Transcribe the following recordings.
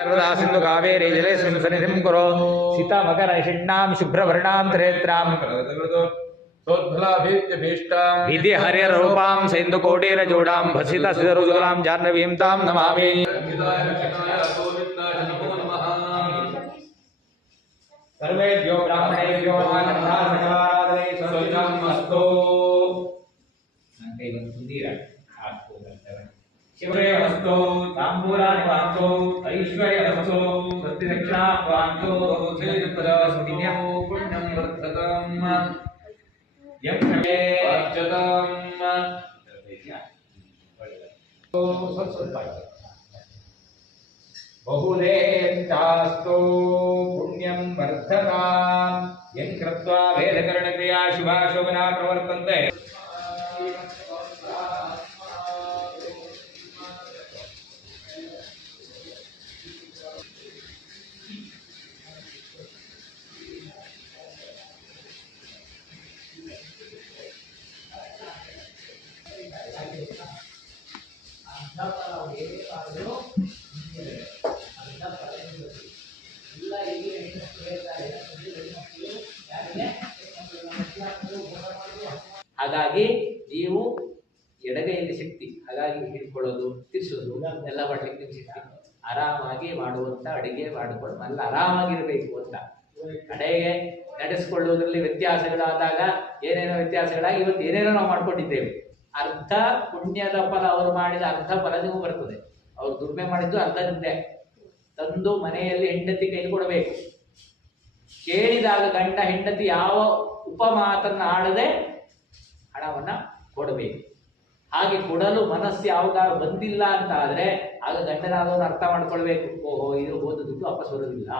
सिंधु कावेरी जले सन्निधिं कुरु सीता मकर षण्णां शुभ्रवर्णां त्रेत्रां विधि हरिरूपां सिन्धुकोटिरजोडां भसिता सिद्धरुजुलां जाह्नवीं तां नमामि। सर्वेभ्यो ब्राह्मणेभ्यो नमः स्वस्तिमस्तु। शिवरेवस्तु ताम्बूलानि वान्तु ऐश्वर्यवस्तु स्वस्ति दक्षिणा वान्तु रोचेजुपदास्तिन्यः पुण्यं वर्धताम् यं क्षमे अर्चताम् बहुलेन्तास्तु पुण्यं वर्धताम् यं कृत्वा वेदकरणक्रिया शुभाशोभना प्रवर्तन्ते। ಹಾಗಾಗಿ ನೀವು ಎಡಗೈಯಲ್ಲಿ ಶಕ್ತಿ, ಹಾಗಾಗಿ ಹಿಡ್ಕೊಳ್ಳೋದು ತಿರ್ಸೋದು ಎಲ್ಲ ಮಾಡ್ಲಿಕ್ಕೆ ಶಕ್ತಿ, ಆರಾಮಾಗಿ ಮಾಡುವಂತ ಅಡಿಗೆ ಮಾಡಿಕೊಂಡು ಎಲ್ಲ ಆರಾಮಾಗಿರ್ಬೇಕು ಅಂತ. ಅಡಿಗೆ ನಡೆಸ್ಕೊಳ್ಳುವುದರಲ್ಲಿ ವ್ಯತ್ಯಾಸಗಳಾದಾಗ ಏನೇನೋ ವ್ಯತ್ಯಾಸಗಳಾಗಿ ಇವತ್ತು ಏನೇನೋ ನಾವು ಮಾಡ್ಕೊಂಡಿದ್ದೇವೆ. ಅರ್ಧ ಪುಣ್ಯದ ಫಲ ಅವರು ಮಾಡಿದ ಅರ್ಧ ಫಲ ನೀವು ಬರ್ತದೆ. ಅವ್ರು ದುರ್ಮೆ ಮಾಡಿದ್ದು ಅರ್ಧ ನಿಂದೆ ತಂದು ಮನೆಯಲ್ಲಿ ಹೆಂಡತಿ ಕೈಲಿ ಕೊಡಬೇಕು. ಕೇಳಿದಾಗ ಗಂಡ ಹೆಂಡತಿ ಯಾವ ಉಪಮಾತನ್ನ ಆಡದೆ ಹಣವನ್ನ ಕೊಡಬೇಕು. ಹಾಗೆ ಕೊಡಲು ಮನಸ್ಸು ಯಾವ್ದಾದ್ರು ಬಂದಿಲ್ಲ ಅಂತ ಆದ್ರೆ ಆಗ ಗಂಡನಾದವನು ಅರ್ಥ ಮಾಡ್ಕೊಳ್ಬೇಕು, ಓಹೋ ಇದು ಹೋದ ದುಡ್ಡು ವಾಪಸ್ ಬರೋದಿಲ್ಲ,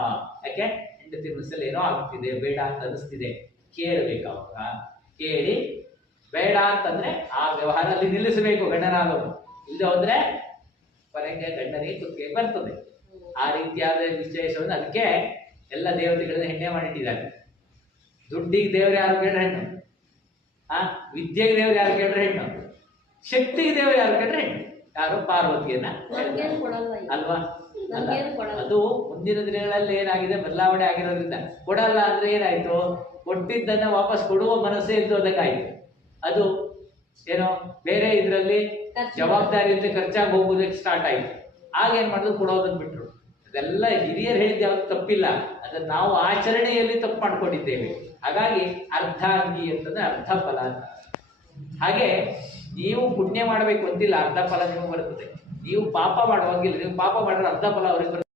ಯಾಕೆ ಹೆಂಡತಿ ಮನಸ್ಸಲ್ಲಿ ಏನೋ ಆಗ್ತಿದೆ, ಬೇಡ ಅಂತ ಅನಿಸ್ತಿದೆ. ಕೇಳಬೇಕು. ಅವಾಗ ಕೇಳಿ ಬೇಡ ಅಂತಂದ್ರೆ ಆ ವ್ಯವಹಾರದಲ್ಲಿ ನಿಲ್ಲಿಸಬೇಕು ಗಂಡನಾದವನು. ಇಲ್ಲದೆ ಹೋದ್ರೆ ಕೊನೆಗೆ ಗಂಡನಿಗೆ ಕುತ್ತಿಗೆ ಬರ್ತದೆ. ಆ ರೀತಿಯಾದ ವಿಶೇಷವನ್ನು ಅದಕ್ಕೆ ಎಲ್ಲ ದೇವತೆಗಳನ್ನ ಹೆಣ್ಣೆ ಮಾಡಿಟ್ಟಿದ್ದಾರೆ. ದುಡ್ಡಿಗೆ ದೇವರು ಯಾರು ಕೇಳ್ರೆ ಹೆಣ್ಣು, ವಿದ್ಯೆಗೆ ದೇವರು ಯಾರು ಕೇಳ್ರೆ ಹೆಣ್ಣು, ಶಕ್ತಿಗೆ ದೇವರು ಯಾರು ಕೇಳ್ರೆ ಹೆಣ್ಣು. ಯಾರು ಪಾರ್ವತಿಯನ್ನ ಅಲ್ವಾ? ಅದು ಮುಂದಿನ ದಿನಗಳಲ್ಲಿ ಏನಾಗಿದೆ, ಬದಲಾವಣೆ ಆಗಿರೋದ್ರಿಂದ ಕೊಡಲ್ಲ ಅಂದ್ರೆ ಏನಾಯ್ತು, ಕೊಟ್ಟಿದ್ದನ್ನ ವಾಪಸ್ ಕೊಡುವ ಮನಸ್ಸೇ ಇದ್ದೋದಕ್ಕಾಯ್ತು. ಅದು ಏನೋ ಬೇರೆ ಇದರಲ್ಲಿ ಜವಾಬ್ದಾರಿಯಿಂದ ಖರ್ಚಾಗಿ ಹೋಗುವುದಕ್ಕೆ ಸ್ಟಾರ್ಟ್ ಆಯ್ತು. ಆಗ ಏನ್ ಮಾಡಿದ್ರು, ಕೊಡೋದನ್ನ ಬಿಟ್ರು. ಅದೆಲ್ಲ ಹಿರಿಯರು ಹೇಳಿದ ಯಾವ್ದು ತಪ್ಪಿಲ್ಲ, ಅದನ್ನ ನಾವು ಆಚರಣೆಯಲ್ಲಿ ತಪ್ಪು ಮಾಡ್ಕೊಂಡಿದ್ದೇವೆ. ಹಾಗಾಗಿ ಅರ್ಧಾಂಗಿ ಅಂತಂದ್ರೆ ಅರ್ಧ ಫಲ ಅಂತ. ಹಾಗೆ ನೀವು ಪುಣ್ಯ ಮಾಡಬೇಕು ಅಂತಿಲ್ಲ, ಅರ್ಧ ಫಲ ನಿಮಗೆ ಬರ್ತದೆ. ನೀವು ಪಾಪ ಮಾಡುವಂಗಿಲ್ಲ, ನೀವು ಪಾಪ ಮಾಡಿದ್ರೆ ಅರ್ಧ ಫಲ ಅವ್ರಿಗೆ ಬರ್ತದೆ.